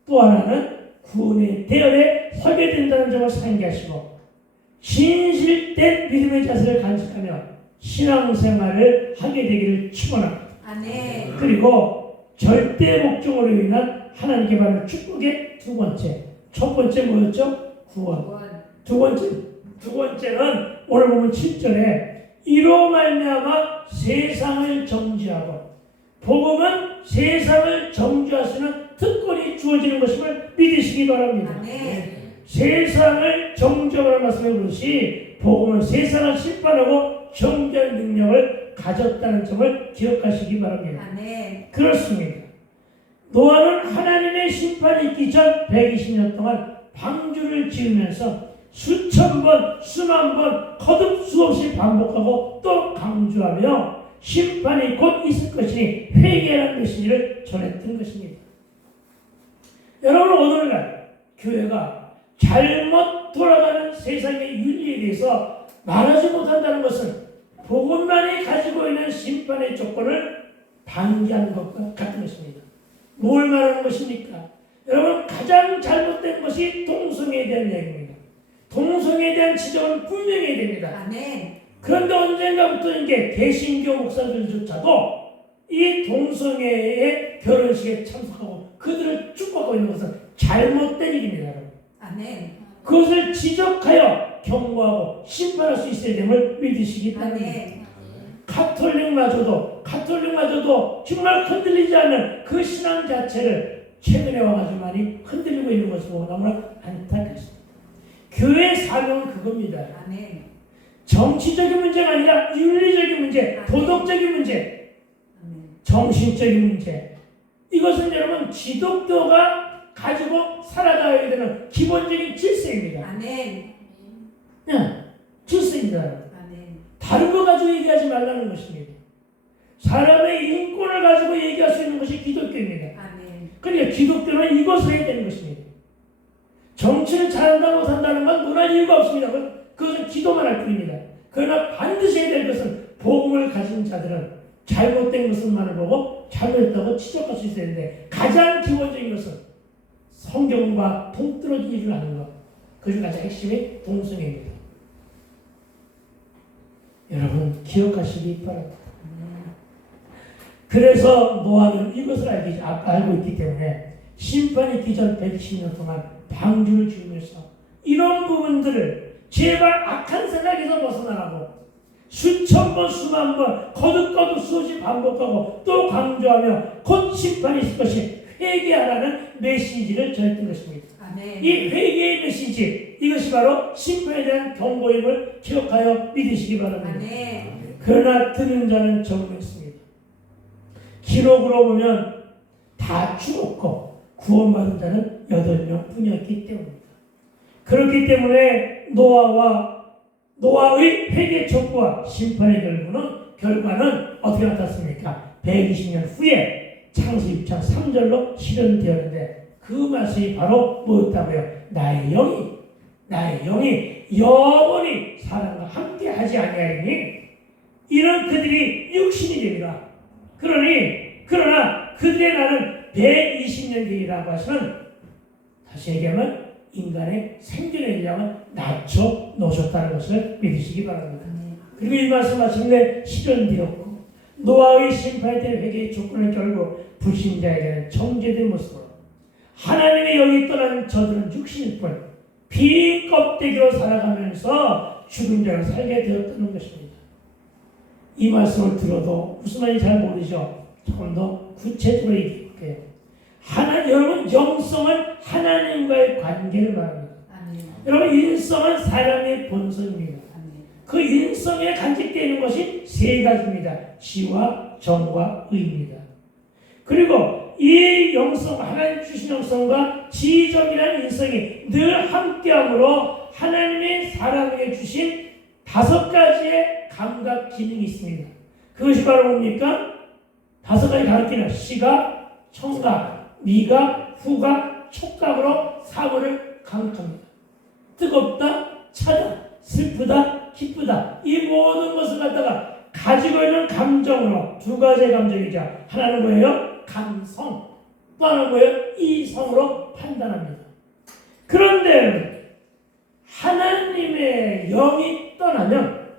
또 하나는 구원의 대열에 서게 된다는 점을 상기하시고 진실된 믿음의 자세를 간직하며 신앙생활을 하게 되기를 축원합니다. 아멘. 그리고 절대 목적으로 인한 하나님께 받는 축복의 두 번째. 첫 번째 뭐였죠? 구원. 두 번째는 오늘 보면 7절에 이로 말미암아 세상을 정죄하고 복음은 세상을 정죄할 수 있는 특권이 주어지는 것임을 믿으시기 바랍니다. 아멘. 세상을 정죄하는 말씀의 것이 복음은 세상을 심판하고 정죄할 능력을 가졌다는 점을 기억하시기 바랍니다. 아멘. 그렇습니다. 노아는 하나님의 심판이 있기 전 120년 동안 방주를 지으면서 수천 번, 수만 번 거듭 수없이 반복하고 또 강조하며 심판이 곧 있을 것이니 회개하는 메시지를 전했던 것입니다. 여러분 오늘날 교회가 잘못 돌아가는 세상의 윤리에 대해서 말하지 못한다는 것은 복음만이 가지고 있는 심판의 조건을 방기하는 것과 같은 것입니다. 뭘 말하는 것입니까? 여러분 가장 잘못된 것이 동성애에 대한 이야기입니다. 동성애에 대한 지적은 분명히 해야 됩니다. 아멘. 그런데 언젠가부터 이게 개신교 목사들조차도 이 동성애의 결혼식에 참석하고 그들을 축복하고 있는 것은 잘못된 일입니다. 여러분. 아멘. 그것을 지적하여 경고하고 심판할 수 있어야 됨을 믿으시기 바랍니다. 아멘. 가톨릭마저도 정말 흔들리지 않는 그 신앙 자체를 최근에 와가지고 많이 흔들리고 있는 것을 보고 너무나 안타깝습니다. 교회의 사명은 그겁니다. 아멘. 정치적인 문제가 아니라 윤리적인 문제, 도덕적인 문제, 아멘. 정신적인 문제. 이것은 여러분 기독교가 가지고 살아가야 되는 기본적인 질서입니다. 아멘. 네, 질서입니다. 아멘. 다른 거 가지고 얘기하지 말라는 것입니다. 사람의 인권을 가지고 얘기할 수 있는 것이 기독교입니다. 아멘. 그러니까 기독교는 이것을 해야 되는 것입니다. 정치를 잘한다 못한다는 건 논할 이유가 없습니다. 그것은 기도만 할 뿐입니다. 그러나 반드시 해야 될 것은 복음을 가진 자들은 잘못된 것만을 보고 잘못했다고 지적할 수 있어야 되는데 가장 기본적인 것은 성경과 통떨어진 일을 하는 것. 그중 가장 핵심이 동성애입니다. 여러분 기억하시기 바랍니다. 그래서 노아는 이것을 알고 있기 때문에 심판이 있기 전 120년 동안 방주를 지으면서 이런 부분들을 제발 악한 생각에서 벗어나라고 수천 번 수만 번 거듭거듭 수없이 반복하고 또 강조하며 곧 심판이 있을 것이 회개하라는 메시지를 전했던 것입니다. 아멘. 이 회개의 메시지 이것이 바로 심판에 대한 경고임을 기억하여 믿으시기 바랍니다. 아멘. 그러나 듣는 자는 적겠습니다. 기록으로 보면 다 죽었고 구원받은 자는 8명 뿐이었기 때문입니다. 그렇기 때문에 노아의 회개 촉구와 심판의 결과는 어떻게 나타났습니까? 120년 후에 창세기 6장 3절로 실현되었는데 그 말씀이 바로 뭐였다고요? 나의 영이 영원히 사람과 함께 하지 아니하리니 이런 그들이 육신이 되리라. 그러나 그들의 날은 120년 뒤라고 하시면 다시 얘기하면 인간의 생존의 일량을 낮춰 놓으셨다는 것을 믿으시기 바랍니다. 그리고 이 말씀 마침내 실현되었고 노아의 심판에 대한 회개의 조건을 결국 불신자에게는 정죄된 모습으로 하나님의 영이 떠난 저들은 육신일 뿐 빈 껍데기로 살아가면서 죽은 자로 살게 되었다는 것입니다. 이 말씀을 들어도 무슨 말인지 잘 모르죠. 조금 더 구체적으로 얘기할게요. 여러분 영성은 하나님과의 관계를 말합니다. 아멘. 여러분 인성은 사람의 본성입니다. 아멘. 그 인성에 간직되어 있는 것이 세 가지입니다. 지와 정과 의입니다. 그리고 이 영성, 하나님 주신 영성과 지정이라는 인성이 늘 함께함으로 하나님의 사람에게 주신 5가지의 감각 기능이 있습니다. 그것이 바로 뭡니까? 5가지 감각기능, 시각, 청각, 미각, 후각, 촉각으로 사고를 감각합니다. 뜨겁다, 차다, 슬프다, 기쁘다. 이 모든 것을 갖다가 가지고 있는 감정으로 2가지의 감정이죠. 하나는 뭐예요? 감성. 또 하나는 뭐예요? 이성으로 판단합니다. 그런데 하나님의 영이 떠나면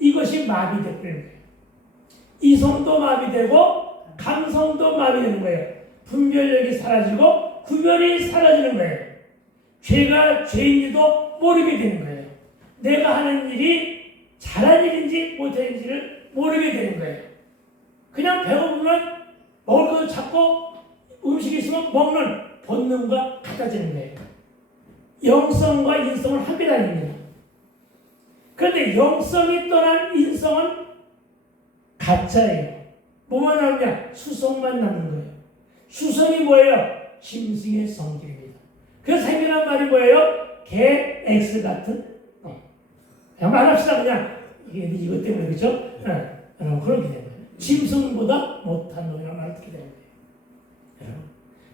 이것이 마비되는 거예요. 이성도 마비되고 감성도 마비되는 거예요. 분별력이 사라지고 구별이 사라지는 거예요. 죄가 죄인지도 모르게 되는 거예요. 내가 하는 일이 잘한 일인지 못한 일인지를 모르게 되는 거예요. 그냥 배고프면 먹을 것을 찾고 음식이 있으면 먹는 본능과 같아지는 거예요. 영성과 인성은 함께 다닙니다. 그런데 영성이 떠난 인성은 가짜예요. 뭐만 남냐? 수성만 남는 거예요. 수성이 뭐예요? 짐승의 성질입니다. 그래서 생겨난 말이 뭐예요? 개 X 같은 그냥 말합시다. 그냥 이것 때문에 그렇죠? 여러분 그렇게 되는 거예요. 짐승보다 못한 놈이라는 말을 듣게 되는 거예요.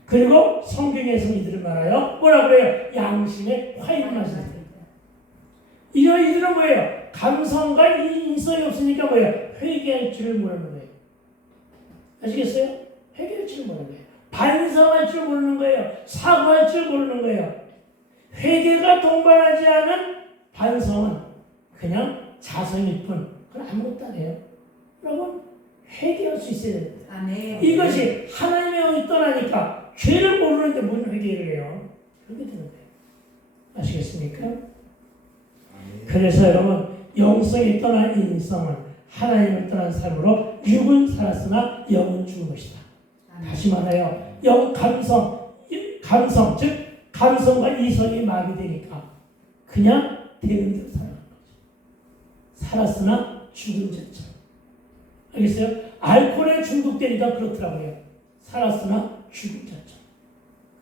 그리고 성경에서 이들을 말하여 뭐라 그래요? 양심의 화인 맛이 이들은 뭐예요? 감성과 인성이 없으니까 뭐예요? 회개할 줄을 모르는 거예요. 아시겠어요? 회개할 줄을 모르는 거예요. 반성할 줄 모르는 거예요. 사과할 줄 모르는 거예요. 회개가 동반하지 않은 반성은 그냥 자성일 뿐. 그건 아무것도 안 해요. 여러분 회개할 수 있어야 됩니다. 아멘. 이것이 하나님의 영이 떠나니까 죄를 모르는데 무슨 회개를 해요? 그렇게 되는 거예요. 아시겠습니까? 그래서 여러분 영성이 떠난 인성은 하나님을 떠난 삶으로 육은 살았으나 영은 죽은 것이다. 다시 말해요. 감성 즉 감성과 이성이 마비되니까 그냥 되는 대로 살아가는 거죠. 살았으나 죽은 자처럼. 알겠어요? 알코올에 중독되니까 그렇더라고요. 살았으나 죽은 자처럼.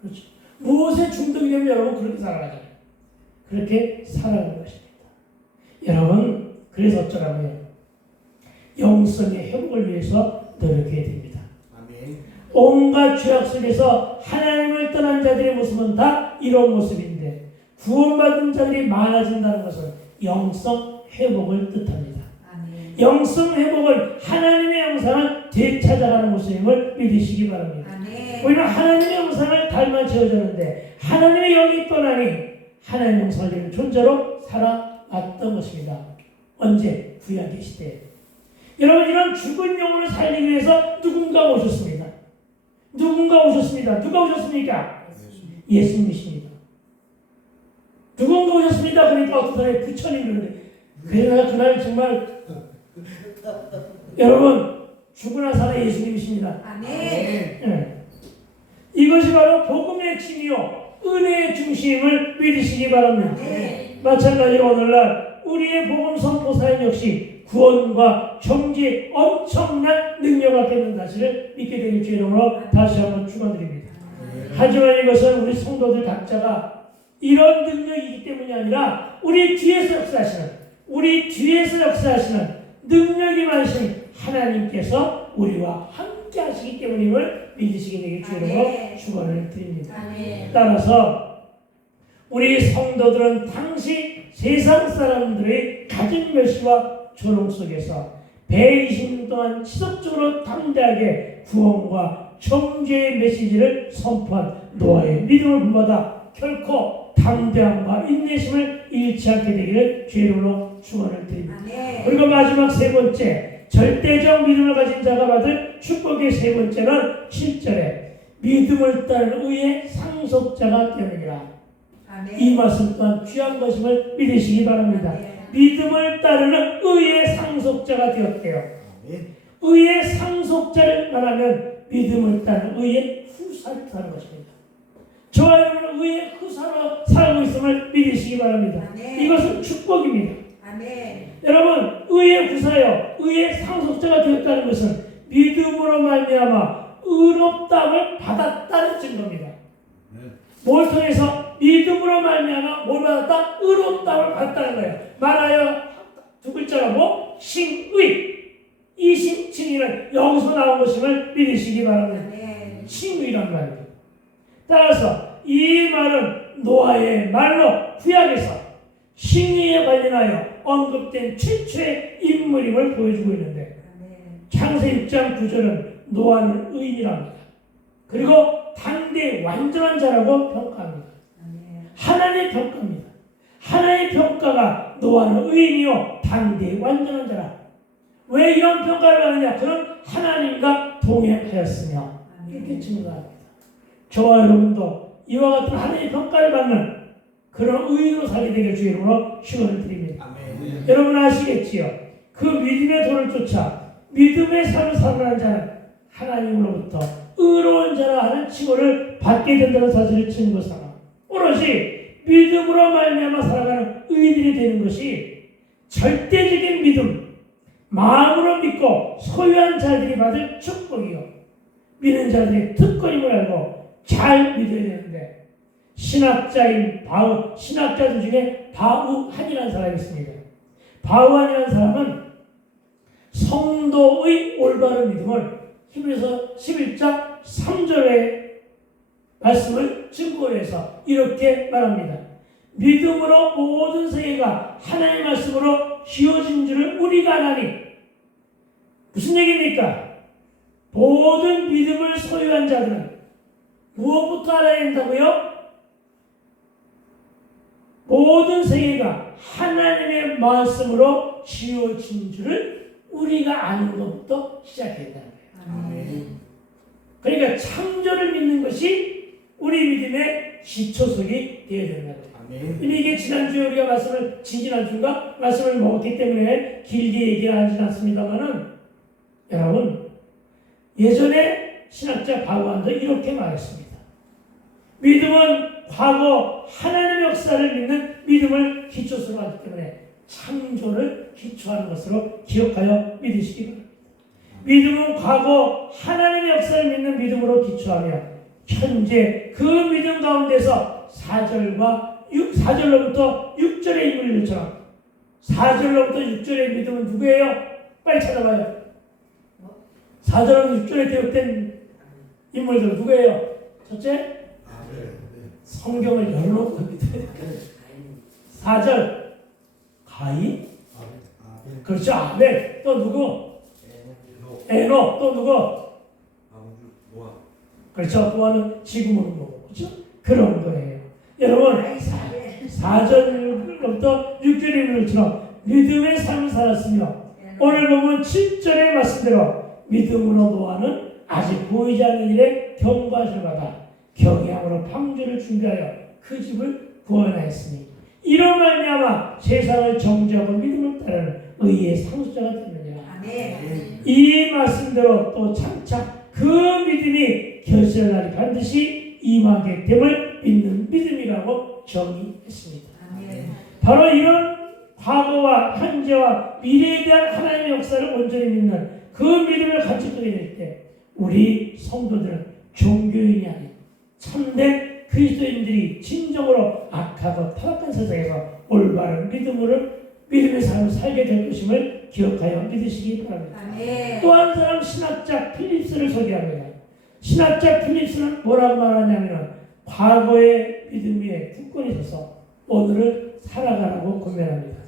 그렇죠. 무엇에 중독이 되면 여러분 그렇게 살아가잖아요. 그렇게 살아가는 것입니다. 여러분, 그래서 어쩌라고요? 영성의 회복을 위해서 노력해야 됩니다. 아멘. 온갖 죄악 속에서 하나님을 떠난 자들의 모습은 다 이런 모습인데 구원받은 자들이 많아진다는 것은 영성 회복을 뜻합니다. 아멘. 영성 회복을 하나님의 영상을 되찾아가는 모습임을 믿으시기 바랍니다. 아멘. 우리는 하나님의 영상을 닮아 지어졌는데 하나님의 영이 떠나니 하나님의 영상을 지닌 존재로 살아왔던 것입니다. 언제? 구약의 시대에. 여러분, 이런 죽은 영혼을 살리기 위해서 누군가 오셨습니다. 누군가 오셨습니다. 누가 오셨습니까? 예수님이십니다. 누군가 오셨습니다. 그러니까 어떤 사람이 부처님 그러는데 그래서 내가 그날 정말 여러분, 죽으나 살아 예수님이십니다. 아멘. 예. 이것이 바로 복음의 핵심이요 은혜의 중심을 믿으시기 바랍니다. 네. 마찬가지로 오늘날 우리의 복음 선포 사역 역시 구원과 정죄의 엄청난 능력을 갖게 된 사실을 믿게 되는 주 이름으로 다시 한번 축원드립니다. 하지만 이것은 우리 성도들 각자가 이런 능력이기 때문이 아니라 우리 뒤에서 역사하시는 능력이 많으신 하나님께서 우리와 함께 하시기 때문임을 믿으시게 되길 주 이름으로 축원을 드립니다. 아멘. 따라서 우리 성도들은 당시 세상 사람들의 가진 멸시와 조롱 속에서 120년 동안 지속적으로 담대하게 구원과 정죄의 메시지를 선포한 노아의 믿음을 본받아 결코 담대함과 인내심을 잃지 않게 되기를 주 이름으로 축원을 드립니다. 아멘. 그리고 마지막 세 번째, 절대적 믿음을 가진 자가 받을 축복의 세 번째는 7절에 믿음을 따른 의의 상속자가 되느니라. 아멘. 이 말씀 또한 귀한 것임을 믿으시기 바랍니다. 믿음을 따르는 의의 상속자가 되었대요. 아멘. 의의 상속자를 말하면 믿음을 따르는 의의 후사를 하는 것입니다. 저와 여러분은 의의 후사로 살고 있음을 믿으시기 바랍니다. 아멘. 이것은 축복입니다. 아멘. 여러분, 의의 후사요, 의의 상속자가 되었다는 것은 믿음으로 말미암아 의롭다함을 받았다는 증거입니다. 뭘 통해서? 믿음으로 말미암아 뭘 받았다? 의롭다함을 받았다는 거예요. 말하여 두 글자가 뭐? 칭의. 이 칭의는 여기서 나온 것임을 믿으시기 바랍니다. 아멘. 칭의란 말입니다. 따라서 이 말은 노아의 말로 구약에서 칭의에 관련하여 언급된 최초의 인물임을 보여주고 있는데 창세 6장 9절은 노아는 의인이랍니다. 그리고 당대 완전한 자라고 평가합니다. 하나님의 평가입니다. 하나님의 평가가 노아는 의인이요 당대 완전한 자라. 왜 이런 평가를 받느냐? 그는 하나님과 동행하였으며 이렇게 증거합니다. 저와 여러분도 이와 같은 하나님의 평가를 받는 그런 의인으로 살게 되길 주 이름으로 축원을 드립니다. 아멘. 여러분 아시겠지요? 그 믿음의 도를 쫓아 믿음의 삶을 살아가는 자는 하나님으로부터 의로운 자라 하는 칭호를 받게 된다는 사실을 증거 삼아 오롯이 믿음으로 말미암아 살아가는 의인들이 되는 것이 절대적인 믿음, 마음으로 믿고 소유한 자들이 받을 축복이요 믿는 자들의 특권임을 알고 잘 믿어야 되는데 신학자들 중에 바우한이라는 사람이 있습니다. 바우한이라는 사람은 성도의 올바른 믿음을 히브리서 11장 3절의 말씀을 증거로 해서 이렇게 말합니다. 믿음으로 모든 세계가 하나님의 말씀으로 지어진 줄을 우리가 아나니. 무슨 얘기입니까? 모든 믿음을 소유한 자들은 무엇부터 알아야 된다고요? 모든 세계가 하나님의 말씀으로 지어진 줄을 우리가 아는 것부터 시작해야 된다는 거예요. 아멘. 그러니까 창조를 믿는 것이 우리 믿음의 기초석이 되어야 된다는 거예요. 아멘. 근데 이게 지난주에 우리가 지난주인가 말씀을 먹었기 때문에 길게 얘기하진 않습니다만은 여러분 예전에 신학자 바우한도 이렇게 말했습니다. 믿음은 과거 하나님의 역사를 믿는 믿음을 기초석으로 하기 때문에 창조를 기초하는 것으로 기억하여 믿으시기 바랍니다. 믿음은 과거 하나님의 역사를 믿는 믿음으로 기초하며 현재 그 믿음 가운데서 4절로부터 6절의 인물들처럼 4절로부터 6절의 믿음은 누구예요? 빨리 찾아봐요. 4절로부터 6절에 기록된 인물들은 누구예요? 첫째, 성경을 열어놓고 믿어야 돼요. 4절 가인, 그렇죠. 아벨. 또 누구? 에녹. 또 누구? 그렇죠. 또 하는 지금은 뭐고, 그렇죠? 그런 거예요. 여러분 4절부터 6절의 인물처럼 믿음의 삶을 살았으며 오늘 보면 7절의 말씀대로 믿음으로 노아는 아직 보이지 않는 일에 경고하심을 받아 경외함으로 방주를 준비하여 그 집을 구원하였으니 이로 말미암아 세상을 정죄하고 믿음을 따르는 의의 상속자가 되느니라. 이 말씀대로 또 장차 그 믿음이 결실할 날이 반드시 임하게 됨을 믿는 믿음이라고 정의했습니다. 바로 이런 과거와 현재와 미래에 대한 하나님의 역사를 온전히 믿는 그 믿음을 갖추게 될 때 우리 성도들은 종교인이 아닌 참된 그리스도인들이 진정으로 악하고 타락한 세상에서 올바른 믿음의 삶을 살게 될 것임을 기억하여 믿으시기 바랍니다. 또 한 사람 신학자 필립스를 소개합니다. 신학자 필립스는 뭐라고 말하냐면 과거의 믿음 위에 굳건히 서서 오늘을 살아가라고 권면합니다.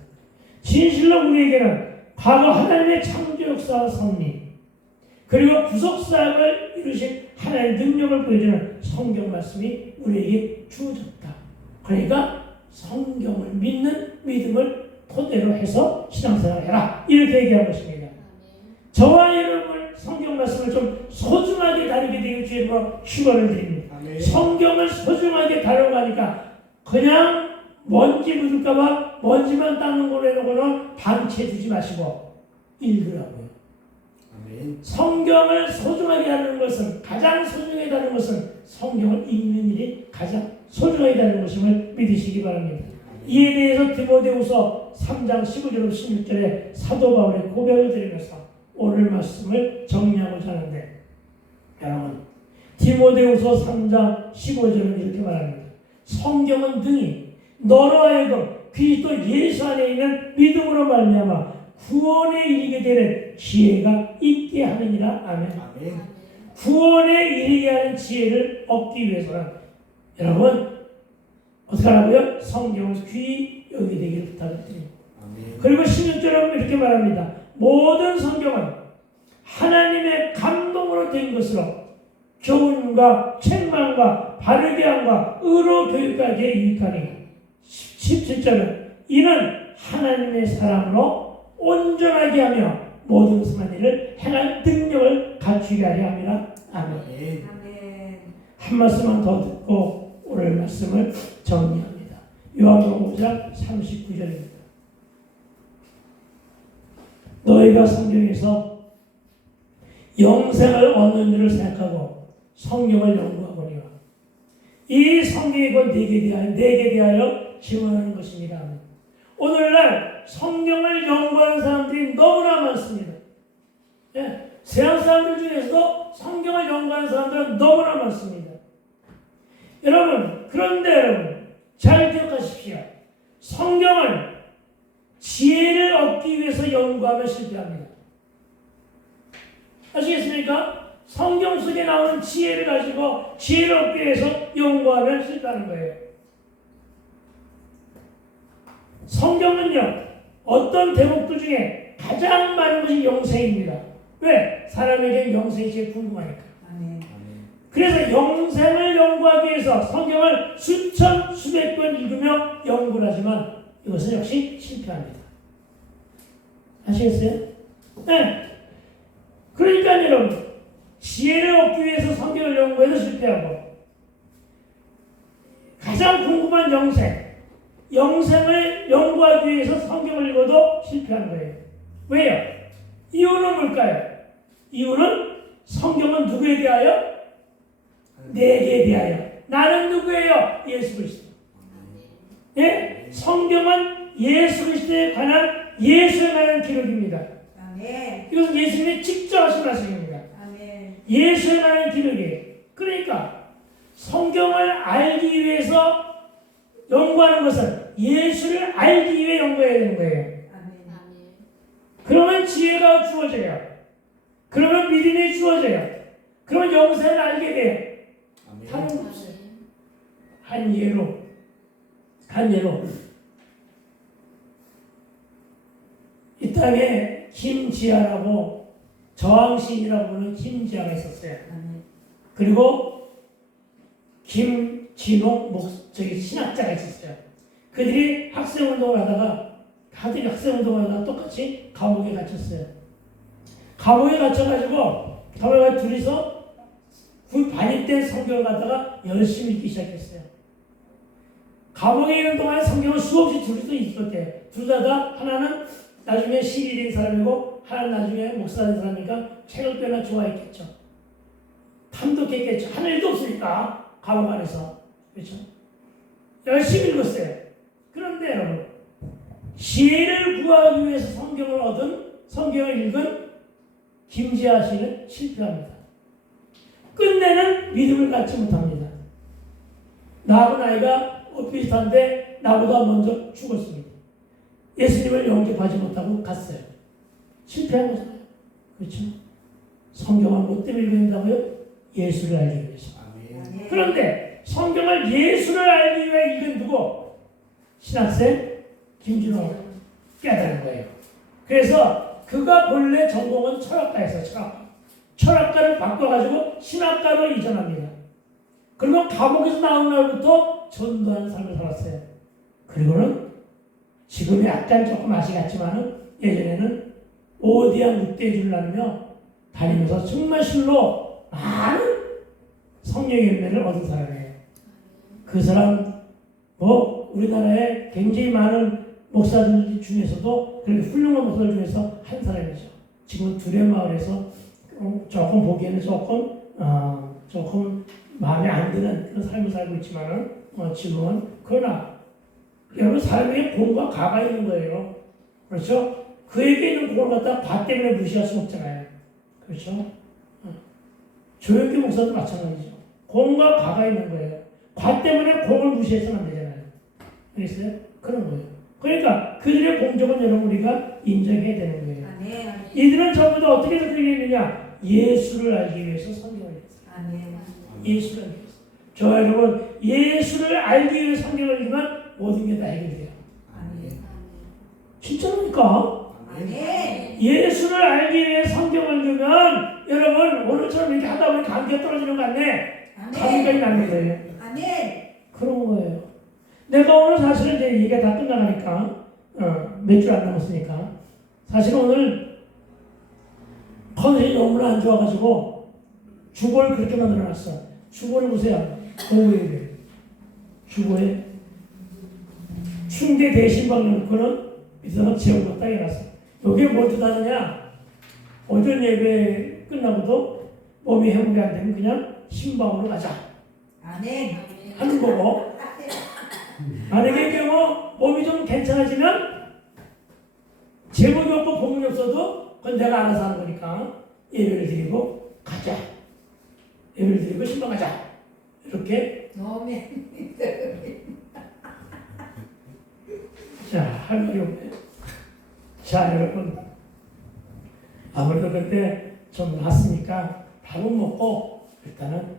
진실로 우리에게는 과거 하나님의 창조 역사와 섭리 그리고 구속사역을 이루신 하나님의 능력을 보여주는 성경 말씀이 우리에게 주어졌다. 그러니까 성경을 믿는 믿음을 토대로 해서 신앙생활을 해라. 이렇게 얘기한 것입니다. 저와 여러분 성경 말씀을 좀 소중하게 다루게 되길 주님으로 축원을 드립니다. 성경을 소중하게 다뤄가니까 그냥 먼지 묻을까봐 먼지만 닦는 걸로 해놓고는 방치해두지 마시고 읽으라고요. 성경을 소중하게 다루는 것은 가장 소중하게 다루는 것은 성경을 읽는 일이 가장 소중하게 다루는 것임을 믿으시기 바랍니다. 이에 대해서 디모데후서 3장 15절로 16절에 사도 바울의 고백을 드리면서 오늘 말씀을 정리하고자 하는데 여러분 디모데후서 3장 15절은 이렇게 말합니다. 성경은 등이 너로 하여금 그리스도 예수 안에 있는 믿음으로 말미암아 구원에 이르게 되는 지혜가 있게 하느니라. 아멘. 구원에 이르게 하는 지혜를 얻기 위해서는 여러분 어떻게 하라고요? 성경을 귀히 여기게 되기를 부탁드립니다. 그리고 16절은 이렇게 말합니다. 모든 성경은 하나님의 감동으로 된 것으로 교훈과 책망과 바르게 함과 의로 교육하기에 유익하니 17절은 이는 하나님의 사랑으로 온전하게 하며 모든 선한 일을 행할 능력을 갖추게 하려 함이라. 아멘. 한 말씀만 더 듣고 오늘 말씀을 정리합니다. 요한복음 5장 39절입니다. 너희가 성경에서 영생을 얻는 일을 생각하고 성경을 연구하거니와 이 성경이 곧 내게 대하여 증언하는 것입니다. 오늘날 성경을 연구하는 사람들이 너무나 많습니다. 예, 세상 사람들 중에서도 성경을 연구하는 사람들은 너무나 많습니다. 그런데 여러분 잘 기억하십시오. 성경을 지혜를 얻기 위해서 연구하면 실패합니다. 아시겠습니까? 성경 속에 나오는 지혜를 가지고 지혜를 얻기 위해서 연구하면 실패하는 거예요. 성경은요, 어떤 대목들 중에 가장 많은 것이 영생입니다. 왜? 사람에게 영생이 제일 궁금하니까. 그래서 영생을 연구하기 위해서 성경을 수천, 수백 번 읽으며 연구를 하지만 이것은 역시 실패합니다. 아시겠어요? 네. 그러니까 여러분, 지혜를 얻기 위해서 성경을 연구해서 실패하고 가장 궁금한 영생을 연구하기 위해서 성경을 읽어도 실패하는 거예요. 왜요? 이유는 뭘까요? 이유는 성경은 누구에 대하여? 내게 대하여. 나는 누구예요? 예수 그리스도. 예? 성경은 예수 그리스도에 관한 예수에 관한 기록입니다. 아멘. 이것은 예수님이 직접 하신 말씀입니다. 아멘. 예수에 관한 기록이에요. 그러니까 성경을 알기 위해서 연구하는 것은 예수를 알기 위해 연구해야 되는 거예요. 아멘. 그러면 지혜가 주어져요. 그러면 믿음이 주어져요. 그러면 영생을 알게 돼요. 다른 거 없어요. 한 예로 이 땅에 김지아라고 저항신이라고 부르는 김지아가 있었어요. 아멘. 그리고 김진호 신학자가 있었어요. 그들이 학생운동을 하다가 똑같이 감옥에 갇혔어요. 감옥에 갇혀가지고 감옥에 둘이서 반입된 성경을 갖다가 열심히 읽기 시작했어요. 감옥에 있는 동안에 성경을 수없이 둘이서 읽었대요. 둘 다 하나는 나중에 시인이 된 사람이고 하나는 나중에 목사가 된 사람이니까 책을 꽤나 좋아했겠죠. 탐독했겠죠. 하는 일도 없으니까 감옥 안에서. 그렇죠? 열심히 읽었어요. 그런데 여러분 지혜를 구하기 위해서 성경을 읽은 김지아 씨는 실패합니다. 끝내는 믿음을 갖지 못합니다. 나하고 나이가 비슷한데 나보다 먼저 죽었습니다. 예수님을 영접하지 못하고 갔어요. 실패한 거잖아요. 그렇죠? 성경을 뭐 때문에 읽어야 된다고요? 예수를 알기 위해서. 아멘. 그런데 성경을 예수를 알기 위해 읽은 누구? 신학생 김준호 깨달은 거예요. 그래서 그가 본래 전공은 철학가였어요. 철학가를 바꿔가지고 신학가로 이전합니다. 그리고 감옥에서 나온 날부터 전도하는 삶을 살았어요. 그리고는 지금 약간 조금 맛이 갔지만은 예전에는 오디아 묵대주를 나누며 다니면서 정말 실로 많은 성령의 은혜를 얻은 사람이에요. 그 사람 우리나라에 굉장히 많은 목사들 중에서도 그렇게 훌륭한 목사들 중에서 한 사람이죠. 지금 두레마을에서 조금 보기에는 조금 마음에 안 드는 그런 삶을 살고 있지만은 지금은 그러나 여러분 삶에 공과 가가 있는 거예요. 그렇죠? 그에게 있는 공을 갖다 과 때문에 무시할 수 없잖아요. 그렇죠? 조혁기 목사도 마찬가지죠. 공과 가가 있는 거예요. 과 때문에 공을 무시해서는 안 되잖아요. 알겠어요? 그런 거예요. 그러니까 그들의 공적은 여러분 우리가 인정해야 되는 거예요. 아멘. 이들은 전부 다 어떻게 해서 그렇게 했느냐? 예수를 알기 위해서 성경을 읽었어요. 아멘. 예수를 알기 위해서. 저 여러분 예수를 알기 위해 성경을 읽으면 모든 게 다 해결돼요. 아멘. 진짜입니까? 아멘. 예수를 알기 위해 성경을 읽으면 여러분 오늘처럼 이렇게 하다 보면 감기가 떨어지는 거 같네. 감기까지 나는 거예요. 아멘. 그런 거예요. 내가 오늘 사실은 이제 얘기가 다 끝나가니까 몇 줄 안 남았으니까 사실은 오늘 컨디션이 너무나 안 좋아가지고 주보를 그렇게 만들어놨어. 주보를 보세요. 오후에 주보에 충대 대신방 놓고는 밑에다가 지역으로 딱 해놨어. 여기에 뭘 뜻하느냐? 오전 예배 끝나고도 몸이 회복이 안 되면 그냥 신방으로 가자 아멘. 하는 거고, 만약에 경우 몸이 좀 괜찮아지면 제목이 없고 본문이 없어도 그건 내가 알아서 하는 거니까 예배를 드리고 가자. 예배를 드리고 신방 가자. 이렇게. 아멘. 자, 할 말이 없네. 자, 여러분. 아무래도 그때 좀 났으니까 밥은 먹고 일단은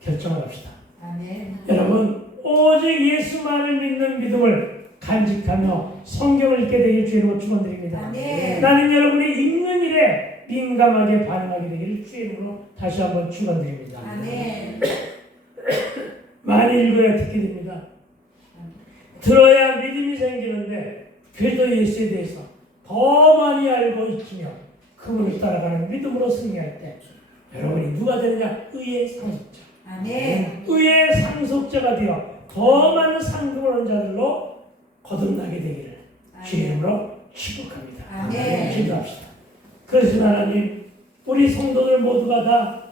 결정을 합시다. 아멘. 여러분, 오직 예수만을 믿는 믿음을 간직하며 성경을 읽게 되길 주의로 축원드립니다. 아멘. 나는 여러분이 읽는 일에 민감하게 반응하게 되기를 주의 이름으로 다시 한번 축원드립니다. 아멘. 많이 읽어야 듣게 됩니다. 들어야 믿음이 생기는데 그리스도 예수에 대해서 더 많이 알고 익히며 그분을 따라가는 믿음으로 승리할 때 여러분이 누가 되느냐? 의의 상속자. 아멘. 의의 상속자가 되어 더 많은 상급을 얻은 자들로 거듭나게 되기를 주의 이름으로 축복합니다. 아멘. 기도합시다. 그래서 하나님 우리 성도들 모두가 다